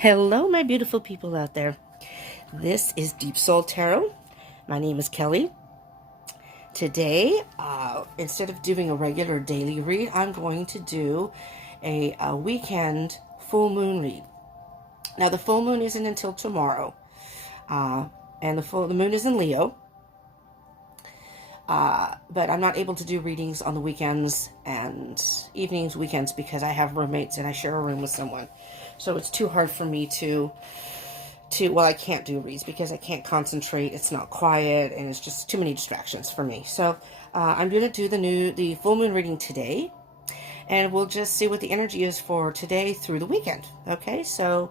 Hello, my beautiful people out there. This is Deep Soul Tarot. My name is Kelly. Today, instead of doing a regular daily read, I'm going to do a weekend full moon read. Now, the full moon isn't until tomorrow, and the moon is in Leo. But I'm not able to do readings on the weekends and evenings, weekends, because I have roommates and I share a room with someone. So it's too hard for me well, I can't do reads because I can't concentrate. It's not quiet and it's just too many distractions for me. So I'm going to do the full moon reading today, and we'll just see what the energy is for today through the weekend. Okay, so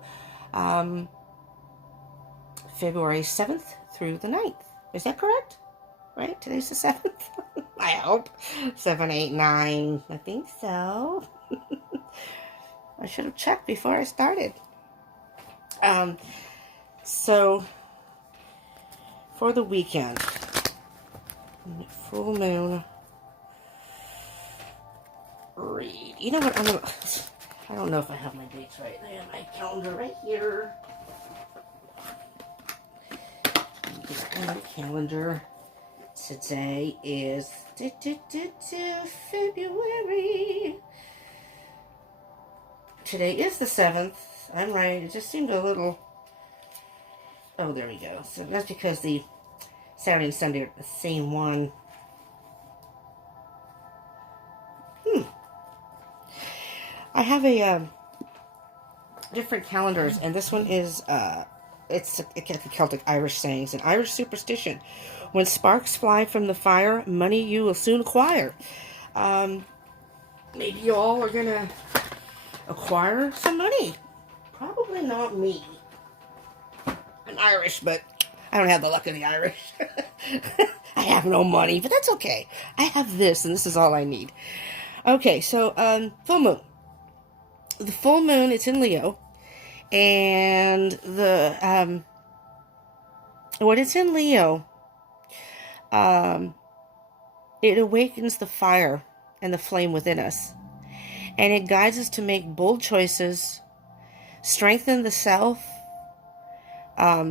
February 7th through the 9th. Is that correct? Right? Today's the 7th? I hope. 7, 8, 9. I think so. I should have checked before I started. So, for the weekend, full moon read. You know what? I don't know if I have my dates right. I have my calendar right here. Get my calendar. Today is February. Today is the 7th. I'm right. It just seemed a little... Oh, there we go. So that's because the Saturday and Sunday are the same one. I have a different calendars, and this one is it's a Celtic Irish sayings, an Irish superstition. When sparks fly from the fire, money you will soon acquire. Maybe you all are gonna acquire some money. Probably not me. I'm Irish, but I don't have the luck of the Irish. I have no money, but that's okay. I have this, and this is all I need. Okay, so full moon. The full moon, it's in Leo, and when it's in Leo, it awakens the fire and the flame within us, and it guides us to make bold choices, strengthen the self,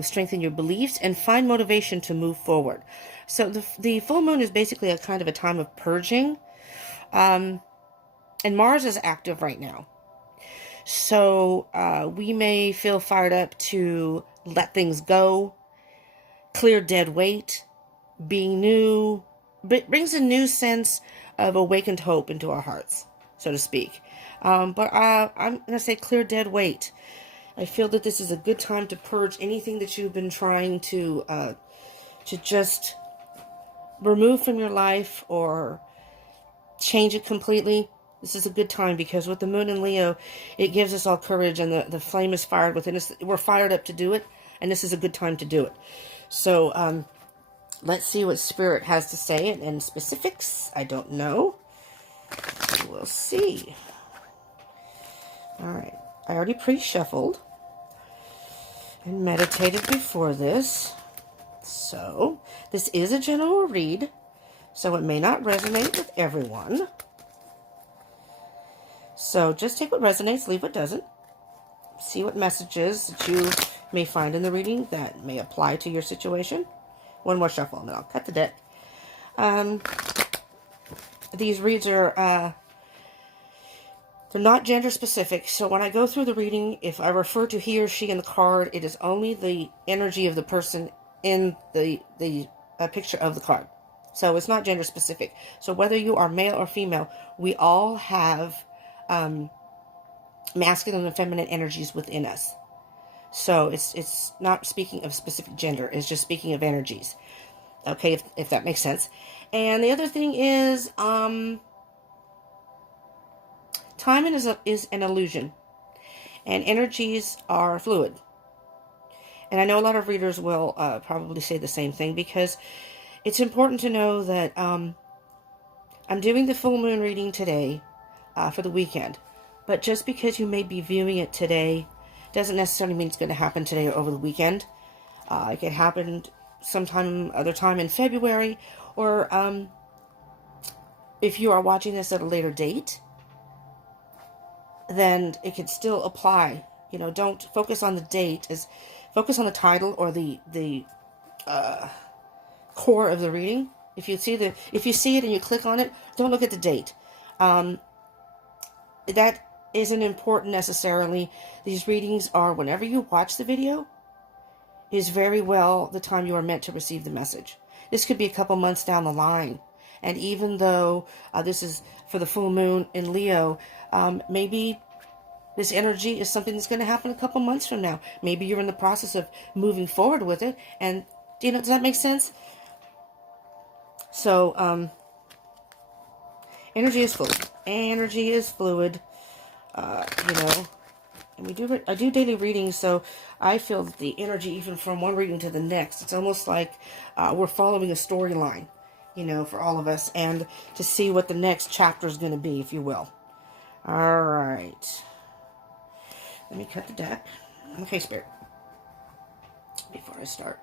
strengthen your beliefs, and find motivation to move forward. So the full moon is basically a kind of a time of purging, and Mars is active right now. So we may feel fired up to let things go, clear dead weight, being new, but brings a new sense of awakened hope into our hearts, so to speak. But I'm going to say clear dead weight. I feel that this is a good time to purge anything that you've been trying to just remove from your life or change it completely. This is a good time because with the moon in Leo, it gives us all courage, and the flame is fired within us. We're fired up to do it, and this is a good time to do it. So let's see what Spirit has to say in specifics. I don't know. We'll see. All right. I already pre-shuffled and meditated before this. So this is a general read, so it may not resonate with everyone. So just take what resonates, leave what doesn't. See what messages that you may find in the reading that may apply to your situation. One more shuffle, and then I'll cut the deck. These reads are, they're not gender specific. So when I go through the reading, if I refer to he or she in the card, it is only the energy of the person in the picture of the card. So it's not gender specific. So whether you are male or female, we all have masculine and feminine energies within us. So it's not speaking of specific gender. It's just speaking of energies. Okay, if that makes sense. And the other thing is, time is an illusion, and energies are fluid. And I know a lot of readers will probably say the same thing, because it's important to know that I'm doing the full moon reading today for the weekend. But just because you may be viewing it today doesn't necessarily mean it's going to happen today or over the weekend. It could happen sometime other time in February, or if you are watching this at a later date, then it could still apply don't focus on the date. Focus on the title or the core of the reading. If you see it and you click on it, don't look at the date. That isn't important necessarily. These readings are whenever you watch the video is very well the time you are meant to receive the message. This could be a couple months down the line. And even though this is for the full moon in Leo, maybe this energy is something that's going to happen a couple months from now. Maybe you're in the process of moving forward with it. And, does that make sense? So, energy is fluid. Energy is fluid. And I do daily readings, so I feel the energy even from one reading to the next. It's almost like we're following a storyline, for all of us, and to see what the next chapter is going to be, if you will. All right. Let me cut the deck. Okay, Spirit. Before I start.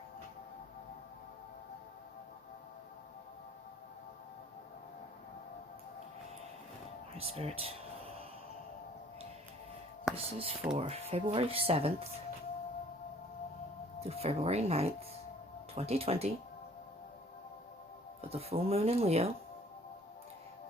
All right, Spirit. This is for February 7th through February 9th, 2020, for the full moon in Leo.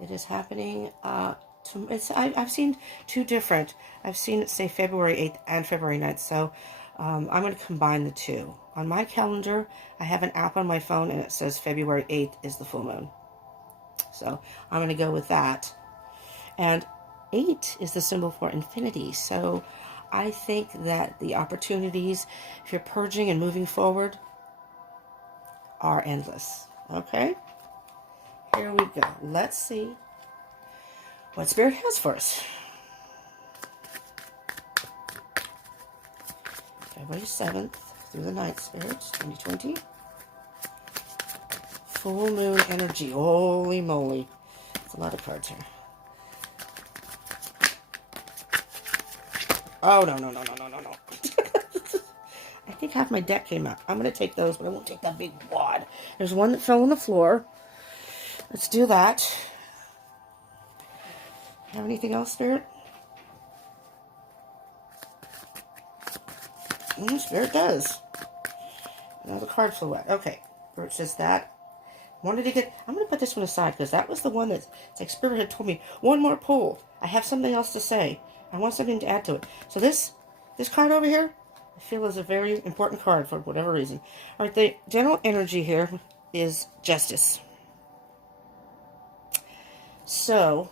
It is happening, I've seen two different, I've seen it say February 8th and February 9th, so I'm going to combine the two. On my calendar, I have an app on my phone, and it says February 8th is the full moon. So I'm going to go with that. And 8 is the symbol for infinity. So I think that the opportunities, if you're purging and moving forward, are endless. Okay? Here we go. Let's see what Spirit has for us. February 7th through the 9th, Spirit, 2020. Full moon energy. Holy moly. It's a lot of cards here. Oh, no. I think half my deck came out. I'm going to take those, but I won't take that big wad. There's one that fell on the floor. Let's do that. Have anything else, Spirit? Spirit does. Another card flew out. Okay. Where it says that. I'm going to put this one aside because that was the one that, it's like Spirit had told me, one more pull. I have something else to say. I want something to add to it. So this card over here, I feel is a very important card for whatever reason. All right, the general energy here is justice. So,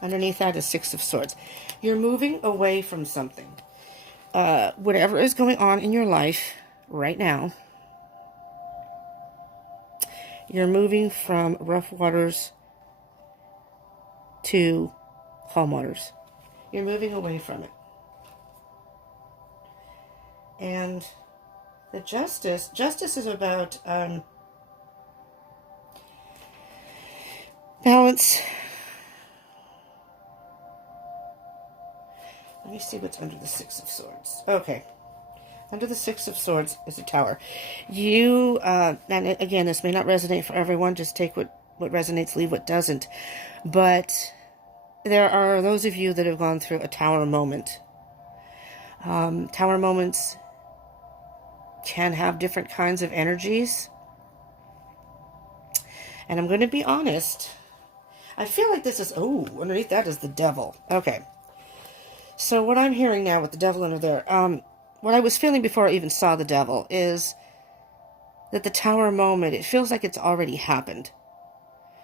underneath that is Six of Swords. You're moving away from something. Whatever is going on in your life right now, you're moving from rough waters to calm waters. You're moving away from it. And the justice is about balance. Let me see what's under the Six of Swords. Okay. Under the Six of Swords is a tower. You, and again, this may not resonate for everyone. Just take what resonates, leave what doesn't. But there are those of you that have gone through a tower moment. Tower moments can have different kinds of energies. And I'm going to be honest. I feel like this is, underneath that is the devil. Okay. So what I'm hearing now with the devil under there, what I was feeling before I even saw the devil is that the tower moment, it feels like it's already happened.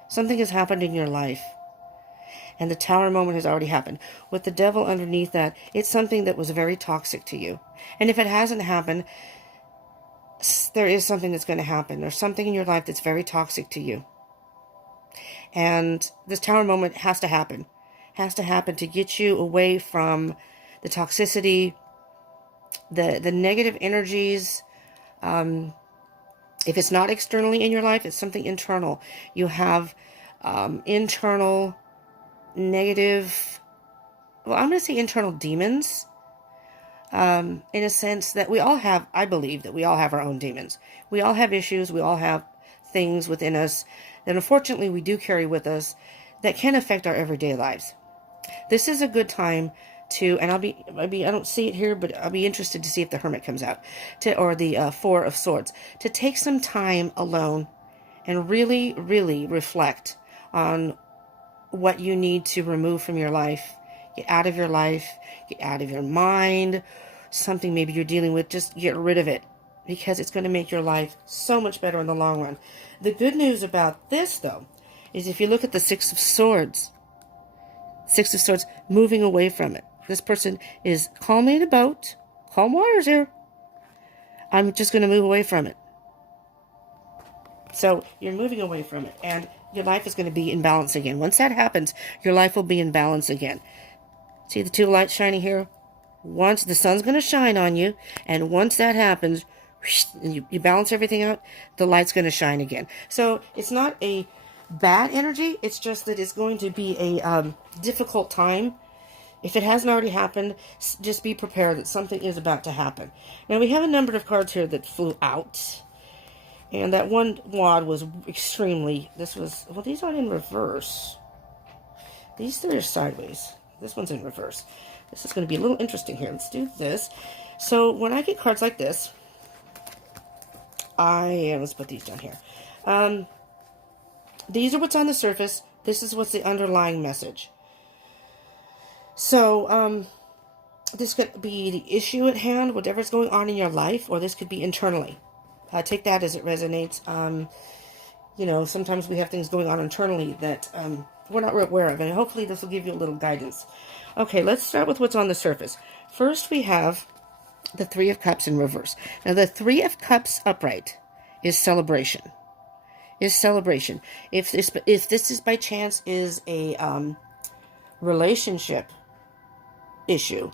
Something has happened in your life. And the tower moment has already happened. With the devil underneath that, it's something that was very toxic to you. And if it hasn't happened, there is something that's going to happen. There's something in your life that's very toxic to you. And this tower moment has to happen. Has to happen to get you away from the toxicity, the negative energies. If it's not externally in your life, it's something internal. You have internal negative, well, I'm going to say internal demons, in a sense that we all have, I believe that we all have our own demons. We all have issues. We all have things within us that unfortunately we do carry with us that can affect our everyday lives. This is a good time to, and I don't see it here, but I'll be interested to see if the Hermit comes out, or the Four of Swords, to take some time alone and really, really reflect on what you need to remove from your life, get out of your life, get out of your mind, something maybe you're dealing with, just get rid of it, because it's going to make your life so much better in the long run. The good news about this, though, is if you look at the Six of Swords, moving away from it. This person is calmly in a boat, calm waters here. I'm just going to move away from it. So you're moving away from it, and your life is going to be in balance again. Once that happens, your life will be in balance again. See the two lights shining here? Once the sun's going to shine on you, and once that happens, and you balance everything out, the light's going to shine again. So it's not a bad energy. It's just that it's going to be a difficult time. If it hasn't already happened, just be prepared that something is about to happen. Now, we have a number of cards here that flew out. And that one wad was extremely... well, these aren't in reverse. These three are sideways. This one's in reverse. This is going to be a little interesting here. Let's do this. So, when I get cards like this, let's put these down here. These are what's on the surface. This is what's the underlying message. So, this could be the issue at hand, whatever's going on in your life, or this could be internally. Take that as it resonates. Sometimes we have things going on internally that we're not aware of, and hopefully this will give you a little guidance. Okay, let's start with what's on the surface. First, we have the Three of Cups in reverse. Now, the Three of Cups upright is celebration. If this is by chance is a relationship issue,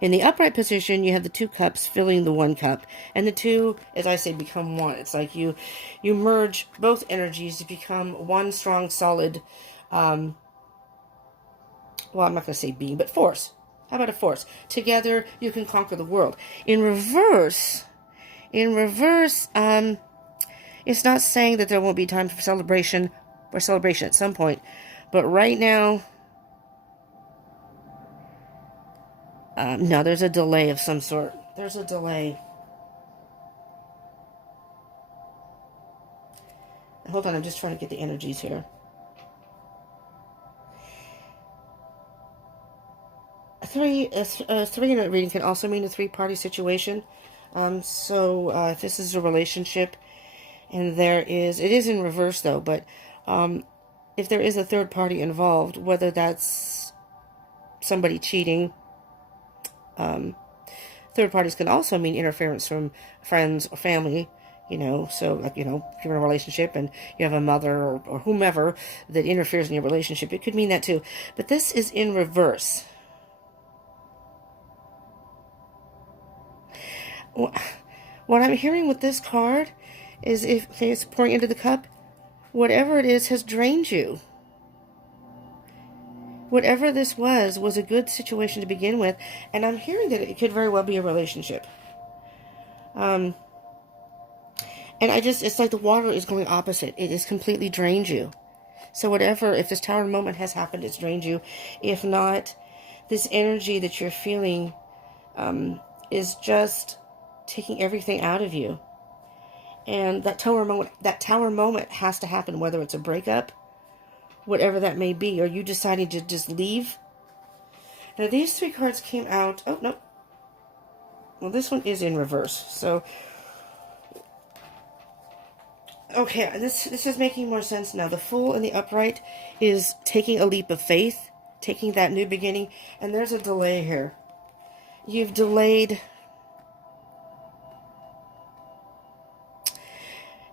in the upright position, you have the two cups filling the one cup, and the two, as I say, become one. It's like you merge both energies to become one strong, solid, I'm not going to say being, but force. How about a force? Together, you can conquer the world. In reverse, it's not saying that there won't be time for celebration at some point, but right now, no, there's a delay of some sort. There's a delay. Hold on, I'm just trying to get the energies here. Three in a reading can also mean a three-party situation. If this is a relationship, and it is in reverse though, but if there is a third party involved, whether that's somebody cheating, third parties can also mean interference from friends or family, so if you're in a relationship and you have a mother or whomever that interferes in your relationship, it could mean that too. But this is in reverse. What I'm hearing with this card is it's pouring into the cup, whatever it is has drained you. Whatever this was a good situation to begin with, and I'm hearing that it could very well be a relationship. And it's like the water is going opposite. It has completely drained you. So if this Tower moment has happened, it's drained you. If not, this energy that you're feeling is just taking everything out of you. And that tower moment has to happen, whether it's a breakup, whatever that may be, or you deciding to just leave. Now, these three cards came out. Oh, no. Well, this one is in reverse. So, okay, this is making more sense now. The Fool in the upright is taking a leap of faith, taking that new beginning, and there's a delay here. You've delayed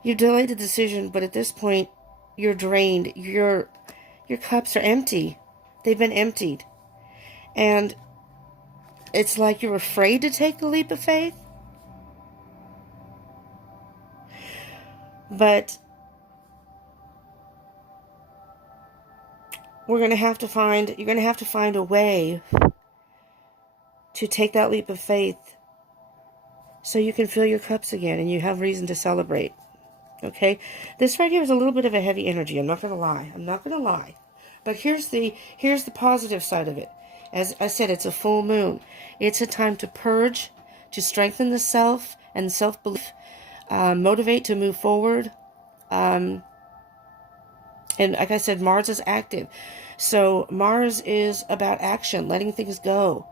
the decision, but at this point, you're drained. Your cups are empty. They've been emptied. And it's like you're afraid to take the leap of faith. But you're going to have to find a way to take that leap of faith so you can fill your cups again and you have reason to celebrate. Okay? This right here is a little bit of a heavy energy. I'm not going to lie. But here's the positive side of it. As I said, it's a full moon. It's a time to purge, to strengthen the self and self-belief, motivate to move forward. And like I said, Mars is active. So Mars is about action, letting things go,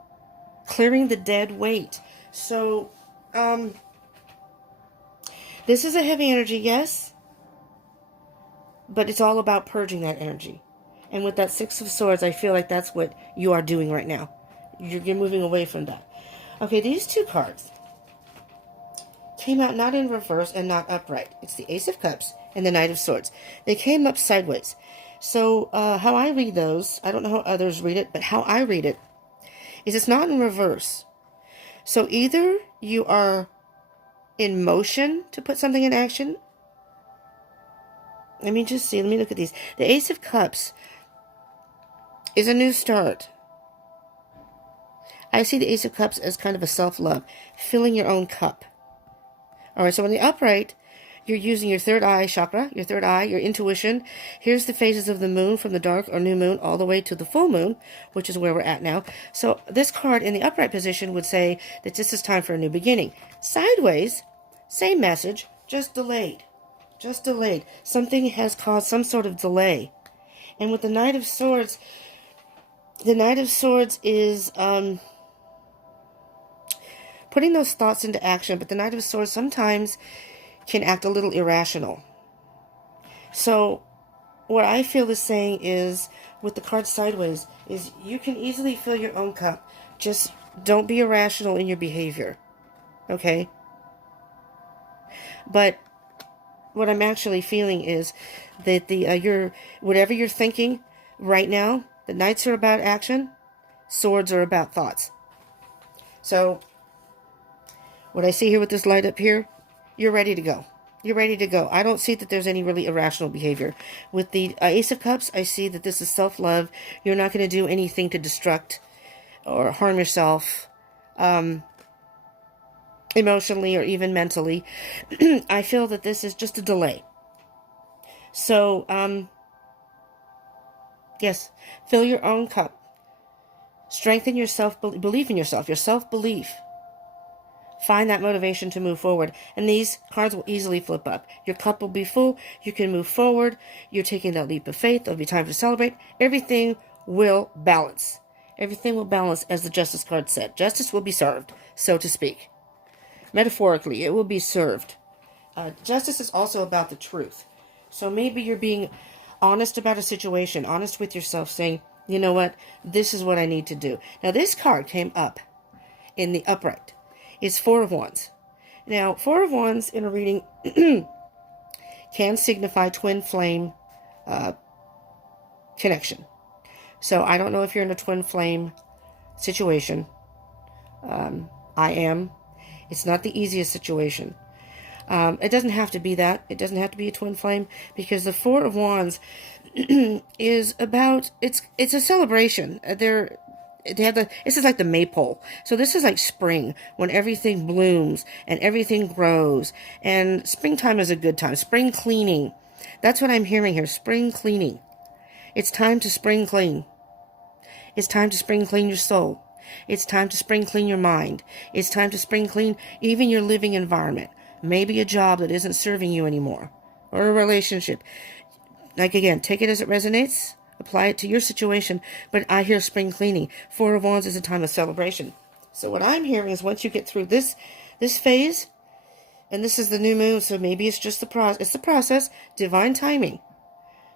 clearing the dead weight. So this is a heavy energy, yes, but it's all about purging that energy. And with that Six of Swords, I feel like that's what you are doing right now. You're moving away from that. Okay, these two cards came out not in reverse and not upright. It's the Ace of Cups and the Knight of Swords. They came up sideways. So how I read those, I don't know how others read it, but how I read it is it's not in reverse. So either you are in motion to put something in action. Let me just see. Let me look at these. The Ace of Cups is a new start. I see the Ace of Cups as kind of a self-love, filling your own cup. All right, so in the upright, you're using your third eye chakra, your third eye, your intuition. Here's the phases of the moon from the dark or new moon all the way to the full moon, which is where we're at now. So this card in the upright position would say that this is time for a new beginning. Sideways, same message, just delayed. Just delayed. Something has caused some sort of delay. And with the Knight of Swords is putting those thoughts into action, but the Knight of Swords sometimes can act a little irrational. So what I feel is saying is, with the card sideways, is you can easily fill your own cup. Just don't be irrational in your behavior. Okay? But what I'm actually feeling is that whatever you're thinking right now, the Knights are about action, Swords are about thoughts. So what I see here with this light up here, you're ready to go. You're ready to go. I don't see that there's any really irrational behavior. With the Ace of Cups, I see that this is self-love. You're not going to do anything to destruct or harm yourself emotionally or even mentally. I feel that this is just a delay. So, yes, fill your own cup. Strengthen your belief in yourself, your self-belief. Find that motivation to move forward. And these cards will easily flip up. Your cup will be full. You can move forward. You're taking that leap of faith. There'll be time to celebrate. Everything will balance. Everything will balance, as the Justice card said. Justice will be served, so to speak. Metaphorically, it will be served. Justice is also about the truth. So maybe you're being honest about a situation, honest with yourself, saying, you know what, this is what I need to do. Now, this card came up in the upright. It's Four of Wands. Now, Four of Wands in a reading can signify twin flame connection. So I don't know if you're in a twin flame situation. I am. It's not the easiest situation. It doesn't have to be that. It doesn't have to be a twin flame, because the Four of Wands is about, it's a celebration. This is like the maypole. So this is like spring, when everything blooms and everything grows. And springtime is a good time. Spring cleaning. That's what I'm hearing here. Spring cleaning. It's time to spring clean. It's time to spring clean your soul. It's time to spring clean your mind. It's time to spring clean even your living environment. Maybe a job that isn't serving you anymore, or a relationship. Like, again, take it as it resonates. Apply it to your situation. But I hear spring cleaning. Four of Wands is a time of celebration. So what I'm hearing is, once you get through this phase, and this is the new moon, so maybe it's just it's the process, divine timing.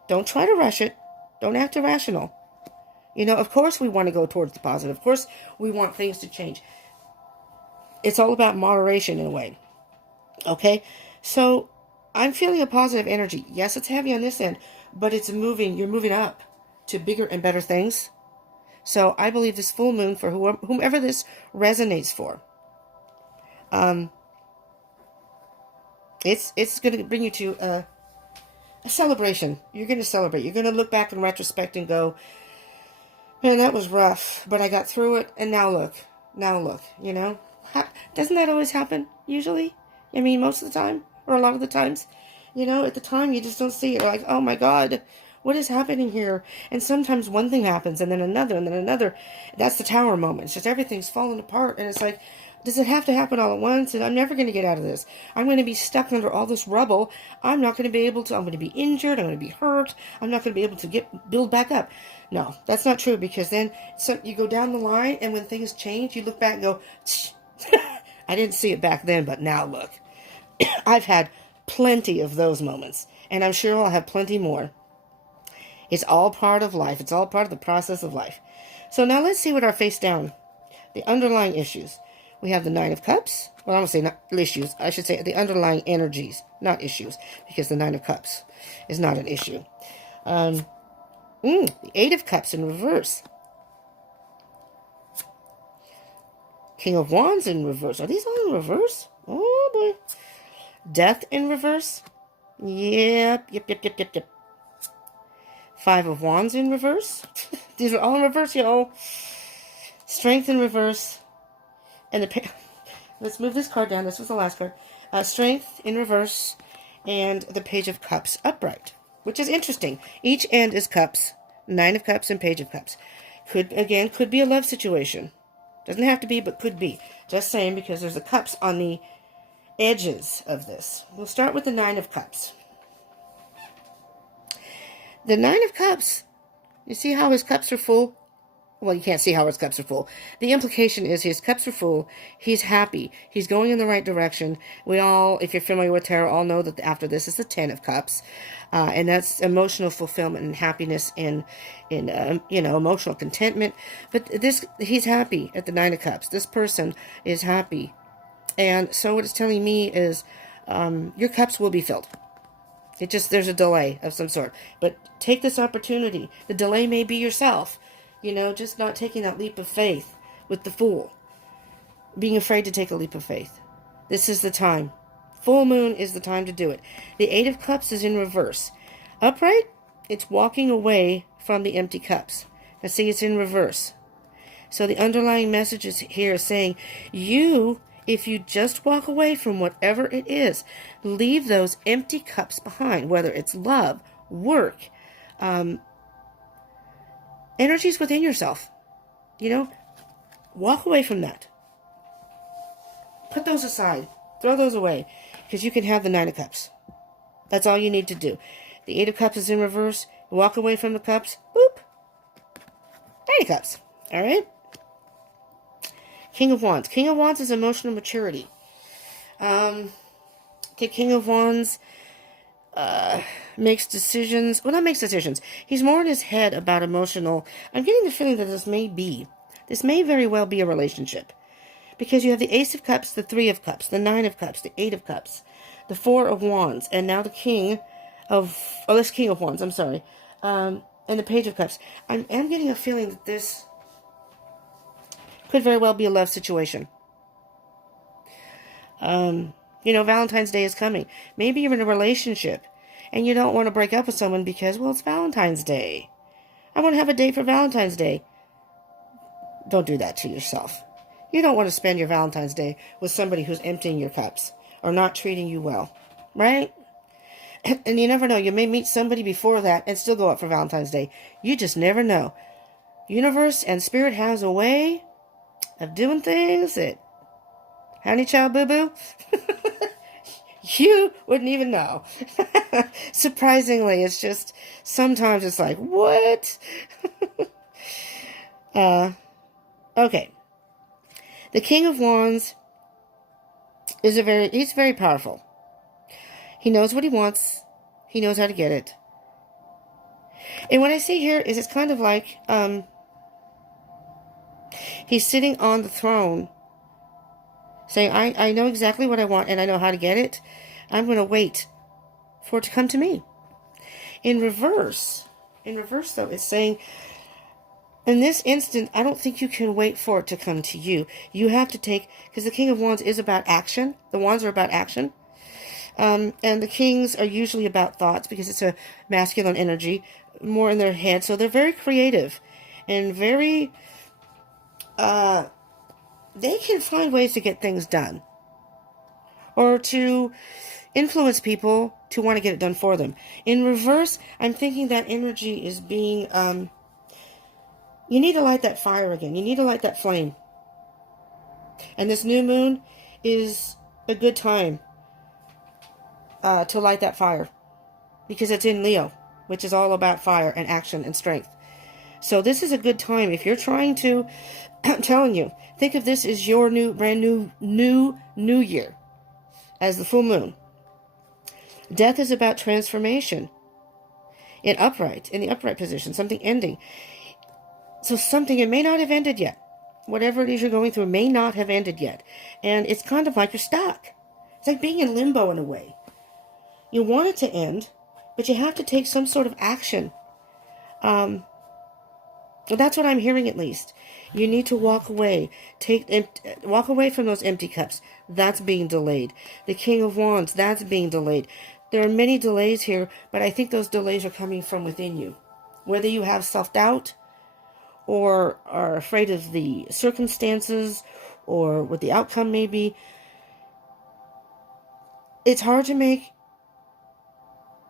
Don't try to rush it. Don't act irrational. You know, of course we want to go towards the positive. Of course we want things to change. It's all about moderation in a way. Okay? So I'm feeling a positive energy. Yes, it's heavy on this end, but it's moving. You're moving up to bigger and better things. So I believe this full moon, for whomever this resonates for, it's going to bring you to a celebration. You're going to celebrate. You're going to look back in retrospect and go, man, that was rough, but I got through it, and now look, you know? Doesn't that always happen, usually? I mean, most of the time, or a lot of the times. You know, at the time, you just don't see it. You're like, oh my God, What is happening here? And sometimes one thing happens and then another and then another. That's the tower moment. It's just everything's falling apart. And it's like, does it have to happen all at once? And I'm never going to get out of this. I'm going to be stuck under all this rubble. I'm not going to be able to, I'm going to be injured. I'm going to be hurt. I'm not going to be able to build back up. No, that's not true, because then you go down the line and when things change, you look back and go, I didn't see it back then, but now look. I've had plenty of those moments, and I'm sure I'll have plenty more. It's all part of life. It's all part of the process of life. So now let's see what our face down, the underlying issues. We have the Nine of Cups. Well, I don't say not issues. I should say the underlying energies, not issues, because the Nine of Cups is not an issue. The Eight of Cups in reverse. King of Wands in reverse. Are these all in reverse? Oh, boy. Death in reverse. Yep. Five of Wands in reverse. These are all in reverse, yo. Strength in reverse. And let's move this card down. This was the last card. Strength in reverse. And the Page of Cups upright, which is interesting. Each end is cups. Nine of Cups and Page of Cups. Could be a love situation. Doesn't have to be, but could be. Just saying, because there's the cups on the edges of this. We'll start with the Nine of Cups. The Nine of Cups, you see how his cups are full? Well, you can't see how his cups are full. The implication is his cups are full. He's happy. He's going in the right direction. We all, if you're familiar with tarot, all know that after this is the Ten of Cups. And that's emotional fulfillment and happiness and emotional contentment. But he's happy at the Nine of Cups. This person is happy. And so what it's telling me is your cups will be filled. There's a delay of some sort. But take this opportunity. The delay may be yourself. Just not taking that leap of faith with the Fool. Being afraid to take a leap of faith. This is the time. Full moon is the time to do it. The Eight of Cups is in reverse. Upright, it's walking away from the empty cups. Now see, it's in reverse. So the underlying message is here saying, if you just walk away from whatever it is, leave those empty cups behind, whether it's love, work, energies within yourself. Walk away from that. Put those aside. Throw those away. Because you can have the Nine of Cups. That's all you need to do. The Eight of Cups is in reverse. Walk away from the cups. Boop. Nine of Cups. All right? King of Wands. King of Wands is emotional maturity. The King of Wands makes decisions. Well, not makes decisions. He's more in his head about emotional. I'm getting the feeling that this may very well be a relationship. Because you have the Ace of Cups, the Three of Cups, the Nine of Cups, the Eight of Cups, the Four of Wands, and now the King of Wands, I'm sorry, and the Page of Cups. I am getting a feeling that this could very well be a love situation. Valentine's Day is coming. Maybe you're in a relationship and you don't want to break up with someone because, well, it's Valentine's Day. I want to have a date for Valentine's Day. Don't do that to yourself. You don't want to spend your Valentine's Day with somebody who's emptying your cups or not treating you well, right? And you never know. You may meet somebody before that and still go out for Valentine's Day. You just never know. Universe and Spirit has a way of doing things that, honey child boo-boo, you wouldn't even know. Surprisingly, it's just, sometimes it's like, what? Okay. The King of Wands is he's very powerful. He knows what he wants. He knows how to get it. And what I see here is it's kind of like he's sitting on the throne saying, I know exactly what I want and I know how to get it. I'm going to wait for it to come to me. In reverse though, it's saying, in this instant, I don't think you can wait for it to come to you. You have to take, because the King of Wands is about action. The Wands are about action. And the Kings are usually about thoughts because it's a masculine energy, more in their head. So they're very creative and very, they can find ways to get things done. Or to, influence people to want to get it done for them. In reverse, I'm thinking that energy is being, you need to light that fire again. You need to light that flame. And this new moon is a good time to light that fire, because it's in Leo, which is all about fire and action and strength. So this is a good time. If you're trying to, I'm telling you, think of this as your brand new year, as the full moon. Death is about transformation in the upright position, something ending. So something, it may not have ended yet. Whatever it is you're going through may not have ended yet. And it's kind of like you're stuck. It's like being in limbo in a way. You want it to end, but you have to take some sort of action. Well, that's what I'm hearing, at least. You need to walk away. Walk away from those empty cups. That's being delayed. The King of Wands, that's being delayed. There are many delays here, but I think those delays are coming from within you. Whether you have self-doubt, or are afraid of the circumstances, or what the outcome may be. It's hard to make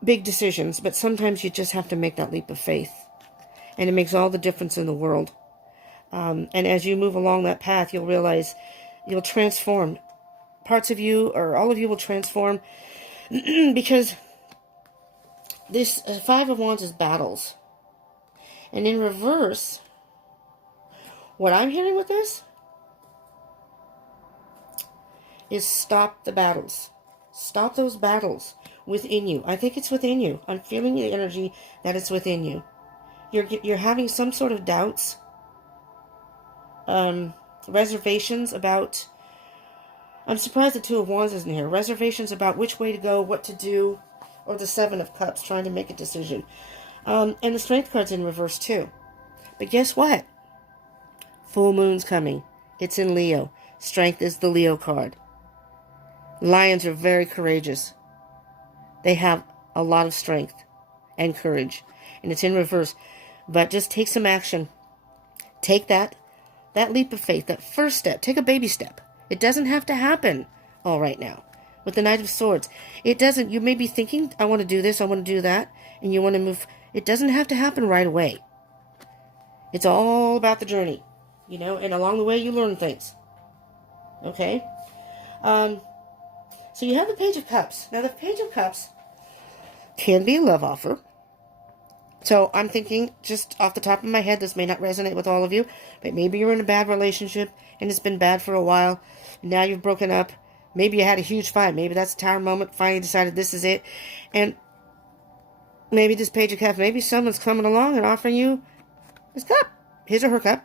big decisions, but sometimes you just have to make that leap of faith. And it makes all the difference in the world. And as you move along that path, you'll realize you'll transform. Parts of you, or all of you, will transform. Because this Five of Wands is battles. And in reverse, what I'm hearing with this is stop the battles. Stop those battles within you. I think it's within you. I'm feeling the energy that it's within you. You're having some sort of doubts, reservations about, I'm surprised the Two of Wands isn't here, reservations about which way to go, what to do, or the Seven of Cups, trying to make a decision. And the Strength card's in reverse too. But guess what? Full moon's coming. It's in Leo. Strength is the Leo card. Lions are very courageous. They have a lot of strength and courage. And it's in reverse. But just take some action. Take that leap of faith, that first step. Take a baby step. It doesn't have to happen all right now. With the Knight of Swords, it doesn't. You may be thinking, I want to do this, I want to do that, and you want to move. It doesn't have to happen right away. It's all about the journey, and along the way you learn things. Okay? So you have the Page of Cups. Now the Page of Cups can be a love offer. So I'm thinking, just off the top of my head, this may not resonate with all of you, but maybe you're in a bad relationship and it's been bad for a while. And now you've broken up. Maybe you had a huge fight. Maybe that's the tower moment. Finally decided this is it. And maybe this Page of Cups, maybe someone's coming along and offering you this cup. His or her cup.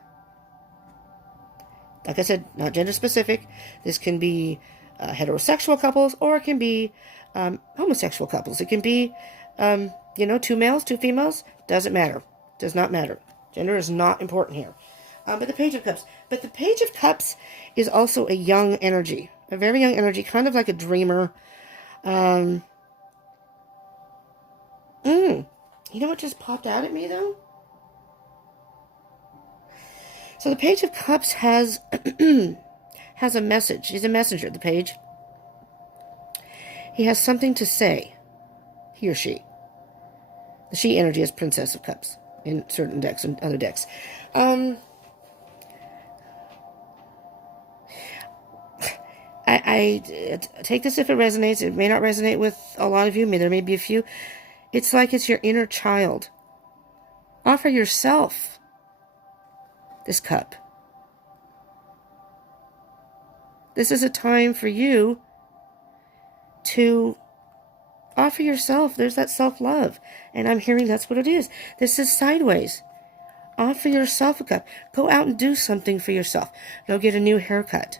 Like I said, not gender specific. This can be heterosexual couples, or it can be homosexual couples. It can be, two males, two females. Doesn't matter. Does not matter. Gender is not important here. But the Page of Cups. But the Page of Cups is also a young energy. A very young energy, kind of like a dreamer. You know what just popped out at me, though? So the Page of Cups has has a message. He's a messenger, the page. He has something to say. He or she. The she energy is Princess of Cups in certain decks and other decks. I take this if it resonates. It may not resonate with a lot of you. There may be a few. It's like it's your inner child. Offer yourself this cup. This is a time for you to offer yourself. There's that self-love. And I'm hearing that's what it is. This is sideways. Offer yourself a cup. Go out and do something for yourself. Go get a new haircut.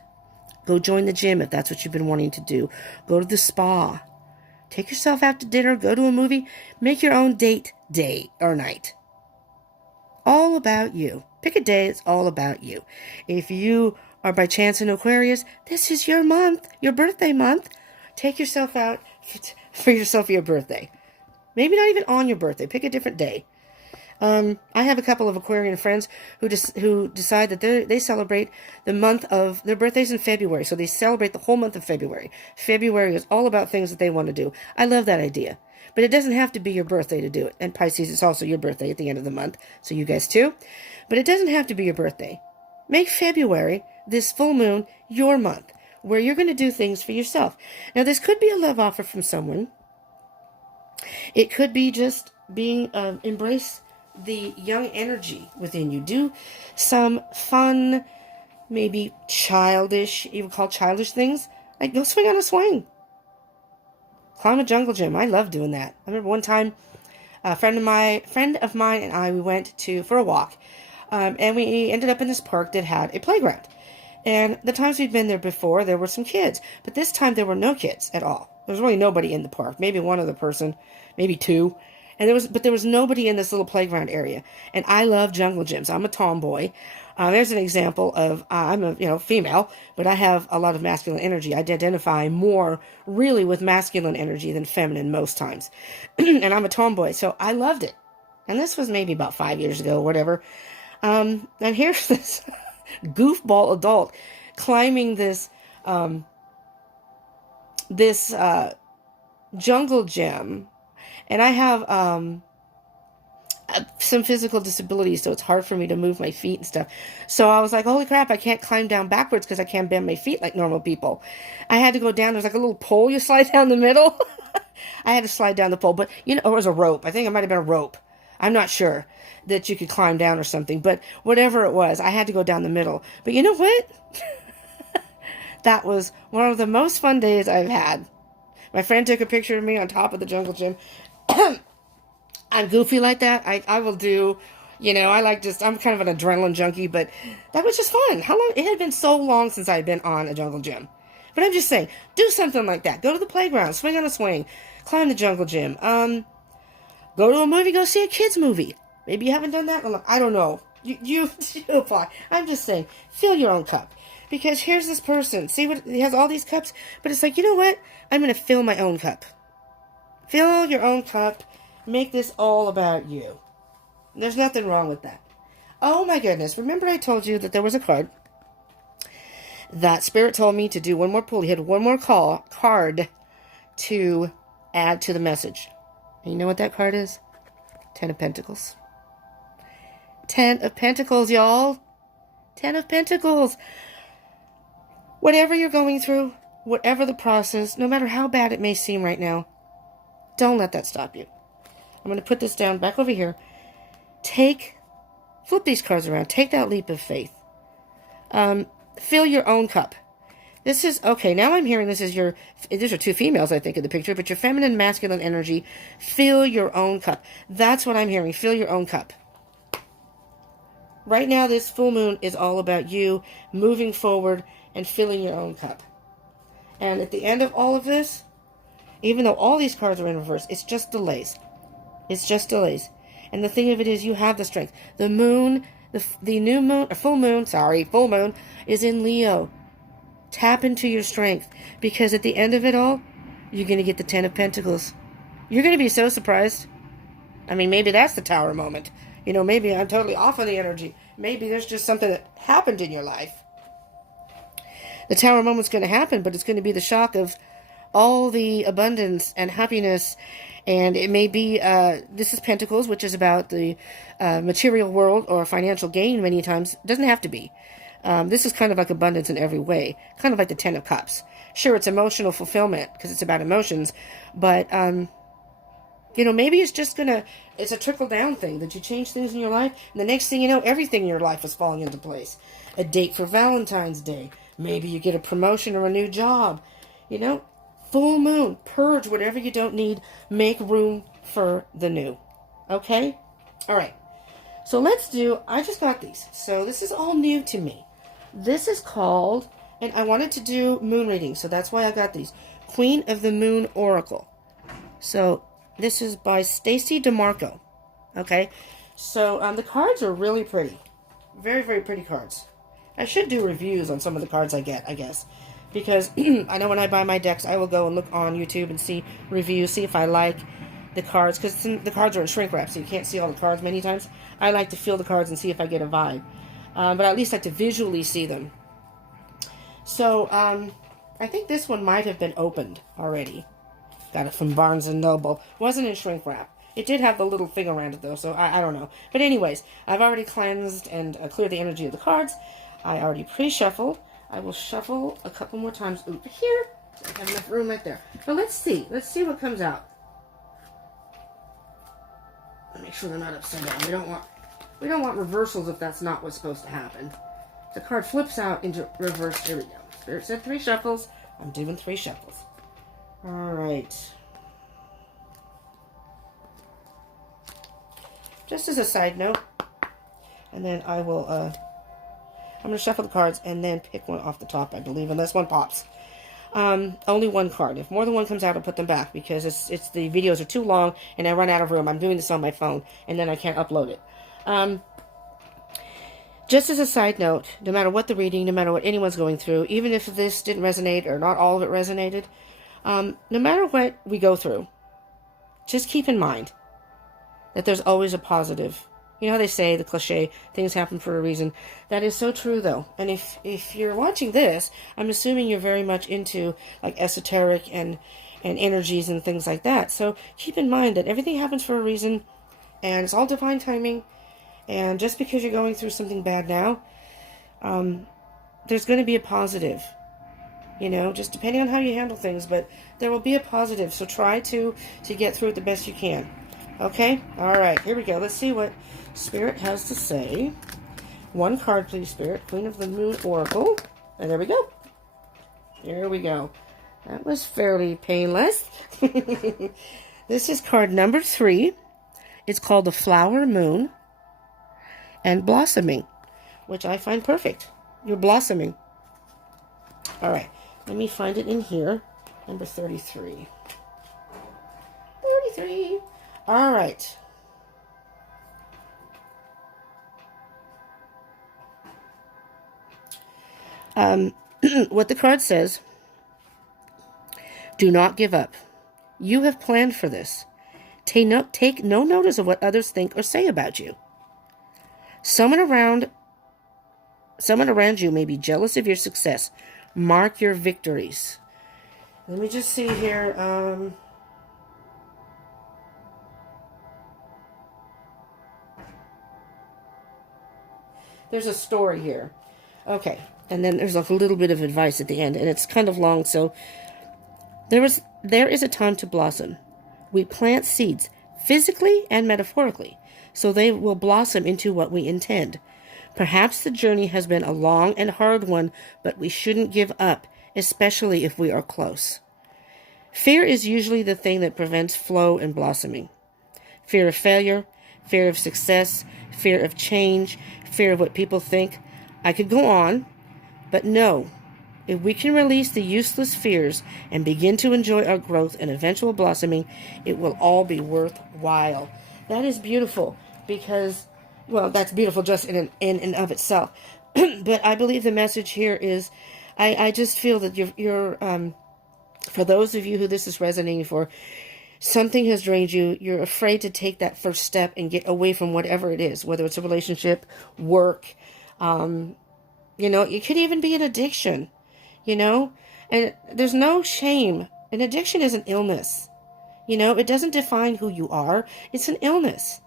Go join the gym if that's what you've been wanting to do. Go to the spa. Take yourself out to dinner. Go to a movie. Make your own date day or night. All about you. Pick a day. It's all about you. If you are by chance in Aquarius, this is your month, your birthday month. Take yourself out for yourself for your birthday. Maybe not even on your birthday. Pick a different day. I have a couple of Aquarian friends who decide that they celebrate the month of their birthdays in February, so they celebrate the whole month of February. February is all about things that they want to do. I love that idea, but it doesn't have to be your birthday to do it. And Pisces, it's also your birthday at the end of the month, so you guys too. But it doesn't have to be your birthday. Make February, this full moon, your month, where you're going to do things for yourself. Now, this could be a love offer from someone. It could be just being embrace the young energy within you. Do some fun, maybe childish, even called childish things, like go swing on a swing. Climb a jungle gym. I love doing that. I remember one time a friend of mine and I, we went for a walk, and we ended up in this park that had a playground. And the times we'd been there before, there were some kids, but this time there were no kids at all. There was really nobody in the park. Maybe one other person, maybe two. And there was nobody in this little playground area. And I love jungle gyms. I'm a tomboy. There's an example of, I'm a female, but I have a lot of masculine energy. I identify more really with masculine energy than feminine most times. And I'm a tomboy, so I loved it. And this was maybe about 5 years ago, whatever. And here's this goofball adult climbing this jungle gym. And I have some physical disabilities, so it's hard for me to move my feet and stuff. So I was like, holy crap, I can't climb down backwards because I can't bend my feet like normal people. I had to go down. There's like a little pole you slide down the middle. I had to slide down the pole, but or it was a rope. I think it might have been a rope. I'm not sure that you could climb down or something, but whatever it was, I had to go down the middle. But you know what? That was one of the most fun days I've had. My friend took a picture of me on top of the jungle gym. I'm goofy like that. I will do, I'm kind of an adrenaline junkie, but that was just fun. How long? It had been so long since I had been on a jungle gym. But I'm just saying, do something like that. Go to the playground, swing on a swing, climb the jungle gym. Go to a movie, go see a kid's movie. Maybe you haven't done that in a long, I don't know. You apply. I'm just saying, fill your own cup. Because here's this person. See what he has all these cups, but it's like, you know what? I'm going to fill my own cup. Fill your own cup. Make this all about you. There's nothing wrong with that. Oh my goodness. Remember I told you that there was a card that Spirit told me to do one more pull. He had one more card to add to the message. And you know what that card is? 10 of Pentacles. 10 of Pentacles, y'all. 10 of Pentacles. Whatever you're going through, whatever the process, no matter how bad it may seem right now, don't let that stop you. I'm going to put this down back over here. Flip these cards around. Take that leap of faith. Fill your own cup. This is, okay, now I'm hearing these are two females, I think, in the picture, but your feminine, masculine energy, fill your own cup. That's what I'm hearing. Fill your own cup. Right now, this full moon is all about you moving forward and filling your own cup. And at the end of all of this, even though all these cards are in reverse, it's just delays. It's just delays. And the thing of it is, you have the strength. The moon, the new moon, or full moon is in Leo. Tap into your strength. Because at the end of it all, you're going to get the 10 of Pentacles. You're going to be so surprised. I mean, maybe that's the Tower moment. Maybe I'm totally off on the energy. Maybe there's just something that happened in your life. The Tower moment's going to happen, but it's going to be the shock of all the abundance and happiness. And it may be, this is Pentacles, which is about the material world or financial gain many times. It doesn't have to be. This is kind of like abundance in every way. Kind of like the 10 of Cups. Sure, it's emotional fulfillment because it's about emotions. But, maybe it's just it's a trickle-down thing that you change things in your life. And the next thing you know, everything in your life is falling into place. A date for Valentine's Day. Maybe you get a promotion or a new job. Full moon. Purge whatever you don't need. Make room for the new. Okay? All right. So I just got these. So this is all new to me. This is called, and I wanted to do moon readings, so that's why I got these. Queen of the Moon Oracle. So this is by Stacy DeMarco. Okay? So the cards are really pretty. Very, very pretty cards. I should do reviews on some of the cards I get, I guess. Because I know when I buy my decks, I will go and look on YouTube and see reviews, see if I like the cards, because the cards are in shrink wrap, so you can't see all the cards many times. I like to feel the cards and see if I get a vibe. But I at least like to visually see them. So, I think this one might have been opened already. Got it from Barnes & Noble. Wasn't in shrink wrap. It did have the little thing around it, though, so I don't know. But anyways, I've already cleansed and cleared the energy of the cards. I already pre-shuffled. I will shuffle a couple more times over here. I have enough room right there. But let's see. Let's see what comes out. Make sure they're not upside down. We don't want reversals if that's not what's supposed to happen. The card flips out into reverse. Here we go. Spirit said 3 shuffles. I'm doing 3 shuffles. All right. Just as a side note, and then I will. I'm going to shuffle the cards and then pick one off the top, I believe, unless one pops. Only one card. If more than one comes out, I'll put them back because it's the videos are too long and I run out of room. I'm doing this on my phone and then I can't upload it. Just as a side note, no matter what the reading, no matter what anyone's going through, even if this didn't resonate or not all of it resonated, no matter what we go through, just keep in mind that there's always a positive. You know how they say, the cliche, things happen for a reason. That is so true, though. And if you're watching this, I'm assuming you're very much into like esoteric and energies and things like that. So keep in mind that everything happens for a reason, and it's all divine timing. And just because you're going through something bad now, there's going to be a positive. You know, just depending on how you handle things, but there will be a positive. So try to get through it the best you can. Okay? All right, here we go. Let's see what Spirit has to say. One card, please, Spirit. Queen of the Moon Oracle. And there we go. Here we go. That was fairly painless. This is card number 3. It's called the Flower Moon and Blossoming, which I find perfect. You're blossoming. All right. Let me find it in here. Number 33. 33. All right. What the card says, do not give up. You have planned for this. Take no notice of what others think or say about you. Someone around you may be jealous of your success. Mark your victories. Let me just see here. There's a story here. Okay. And then there's a little bit of advice at the end, and it's kind of long. So there is a time to blossom. We plant seeds, physically and metaphorically, so they will blossom into what we intend. Perhaps the journey has been a long and hard one, but we shouldn't give up, especially if we are close. Fear is usually the thing that prevents flow and blossoming. Fear of failure, fear of success, fear of change, fear of what people think. I could go on, but no. If we can release the useless fears and begin to enjoy our growth and eventual blossoming, it will all be worthwhile. That is beautiful because, well, that's beautiful just in and of itself. But I believe the message here is, I just feel that you're for those of you who this is resonating for, something has drained you. You're afraid to take that first step and get away from whatever it is, whether it's a relationship, work, it could even be an addiction, and there's no shame. An addiction is an illness. It doesn't define who you are. It's an illness.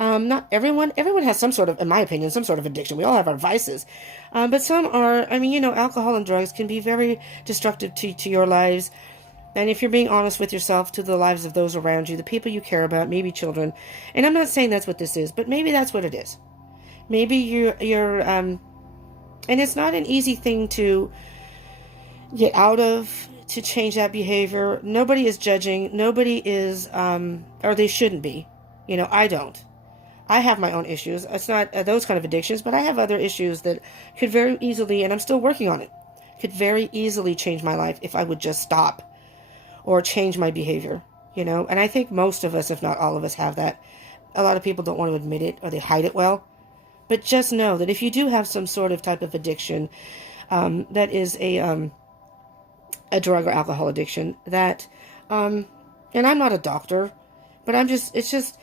Not everyone has some sort of, in my opinion, some sort of addiction. We all have our vices. But some are, alcohol and drugs can be very destructive to your lives. And if you're being honest with yourself, to the lives of those around you, the people you care about, maybe children. And I'm not saying that's what this is, but maybe that's what it is. Maybe you're and it's not an easy thing to get out of, to change that behavior. Nobody is judging. Nobody is, or they shouldn't be. I don't. I have my own issues. It's not those kind of addictions, but I have other issues that could very easily, and I'm still working on it, could very easily change my life if I would just stop or change my behavior, And I think most of us, if not all of us, have that. A lot of people don't want to admit it, or they hide it well. But just know that if you do have some sort of type of addiction, that is a drug or alcohol addiction, that, and I'm not a doctor, But it's just,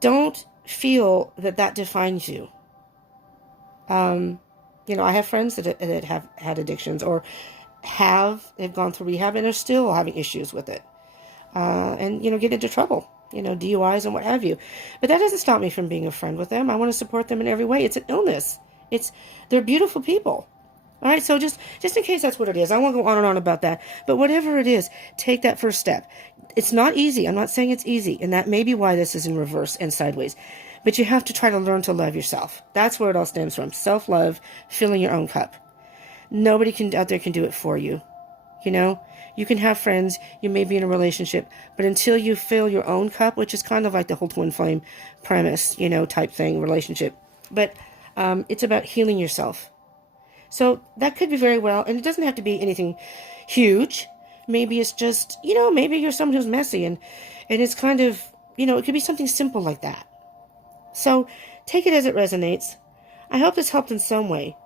don't feel that defines you. I have friends that have had addictions or they've gone through rehab and are still having issues with it. And get into trouble, DUIs and what have you. But that doesn't stop me from being a friend with them. I want to support them in every way. It's an illness. They're beautiful people. All right, so just in case that's what it is, I won't go on and on about that. But whatever it is, take that first step. It's not easy. I'm not saying it's easy, and that may be why this is in reverse and sideways. But you have to try to learn to love yourself. That's where it all stems from. Self-love, filling your own cup. Nobody out there can do it for you. You can have friends, you may be in a relationship, but until you fill your own cup, which is kind of like the whole twin flame premise, type thing, relationship. But it's about healing yourself. So that could be very well, and it doesn't have to be anything huge. Maybe it's just, maybe you're someone who's messy, and it's kind of, it could be something simple like that. So take it as it resonates. I hope this helped in some way,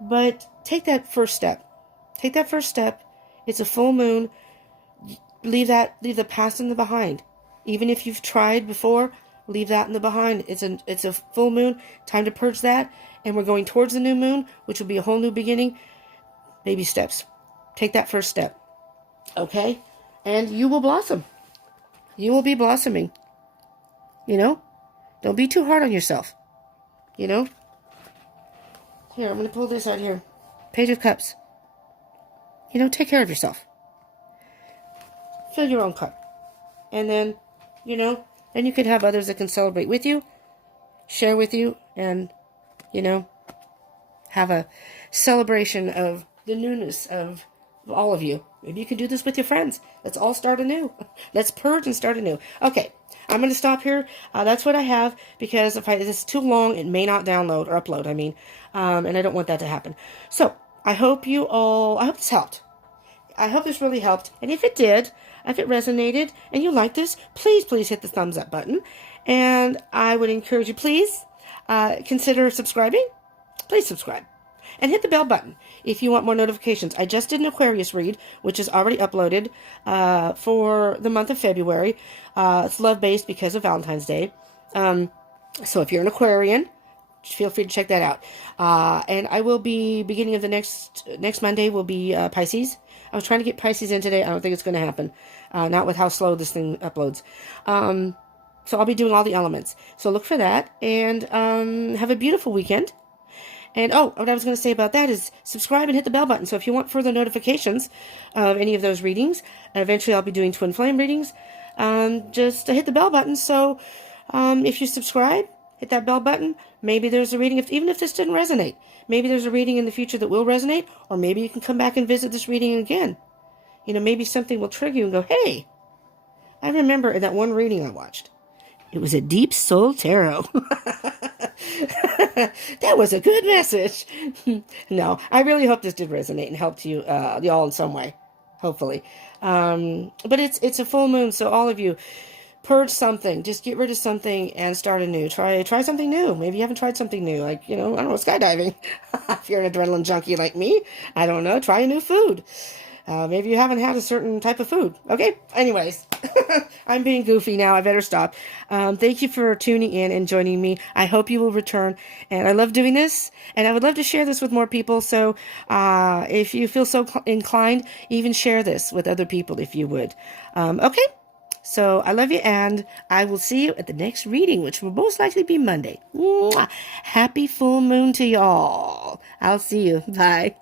but take that first step. Take that first step. It's a full moon. Leave the past in the behind. Even if you've tried before, leave that in the behind. It's a full moon. Time to purge that. And we're going towards the new moon, which will be a whole new beginning. Baby steps. Take that first step. Okay? And you will blossom. You will be blossoming. Don't be too hard on yourself. Here, I'm going to pull this out here. Page of Cups. Take care of yourself. Fill your own cup. And then, then you can have others that can celebrate with you, share with you, and, have a celebration of the newness of all of you. Maybe you can do this with your friends. Let's all start anew. Let's purge and start anew. Okay, I'm going to stop here. That's what I have, because if it's too long, it may not download or upload, and I don't want that to happen. So, I hope this helped. I hope this really helped. And if it did, if it resonated and you like this, please hit the thumbs up button. And I would encourage you, please consider subscribing. Please subscribe. And hit the bell button if you want more notifications. I just did an Aquarius read, which is already uploaded for the month of February. It's love-based because of Valentine's Day. So if you're an Aquarian, feel free to check that out. And I will be, beginning of the next Monday will be Pisces. I was trying to get Pisces in today. I don't think it's going to happen. Not with how slow this thing uploads. So I'll be doing all the elements. So look for that. And have a beautiful weekend. And what I was going to say about that is subscribe and hit the bell button. So if you want further notifications of any of those readings, eventually I'll be doing twin flame readings. Just hit the bell button. So if you subscribe, hit that bell button. Maybe there's a reading, even if this didn't resonate. Maybe there's a reading in the future that will resonate, or maybe you can come back and visit this reading again. Maybe something will trigger you and go, hey, I remember that one reading I watched. It was a Deep Soul Tarot. That was a good message. No, I really hope this did resonate and helped you, y'all in some way. Hopefully. But it's a full moon, so all of you, purge something. Just get rid of something and start anew. Try something new. Maybe you haven't tried something new, like, I don't know, skydiving. If you're an adrenaline junkie like me, I don't know, try a new food. Maybe you haven't had a certain type of food. Okay? Anyways, I'm being goofy now. I better stop. Thank you for tuning in and joining me. I hope you will return. And I love doing this. And I would love to share this with more people. So if you feel so inclined, even share this with other people if you would. Okay? So I love you, and I will see you at the next reading, which will most likely be Monday. Mwah! Happy full moon to y'all. I'll see you. Bye.